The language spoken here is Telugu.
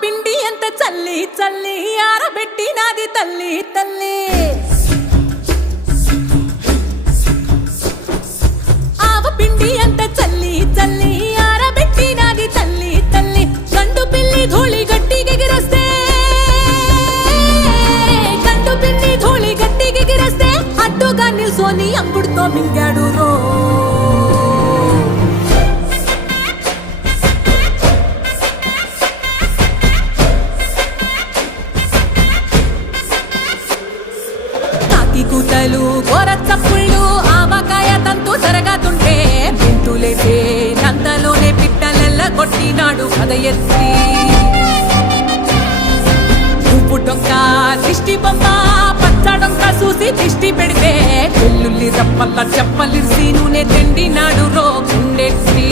పిండి అంత చల్లి చల్లి ఆరబెట్టినాది తల్లి తల్లి ఆవ పిండి అంత చల్లి చల్లి ఆరబెట్టినాది తల్లి తల్లి గండు పిల్లి ధూళి గట్టిగెగిరస్తే గండు పిల్లి ధూళి గట్టిగెగిరస్తే అడ్డుగా నిల్సోని అంగుడుతో మింగాడు రో కూతలు గోర చప్పుళ్ళు ఆవకాయ తంతు జరగతుంటే మెంతులేసే నందలోనే పిట్టలెల్ల కొట్టినాడు కథ ఎత్తి ఉప్పు డొంక దిష్టి బొమ్మ పచ్చడొంక చూసి దిష్టి పెడితే వెల్లుల్లి రప్పల్ల చెప్పలిర్సి నూనె తిండినాడు రో గుండెత్తి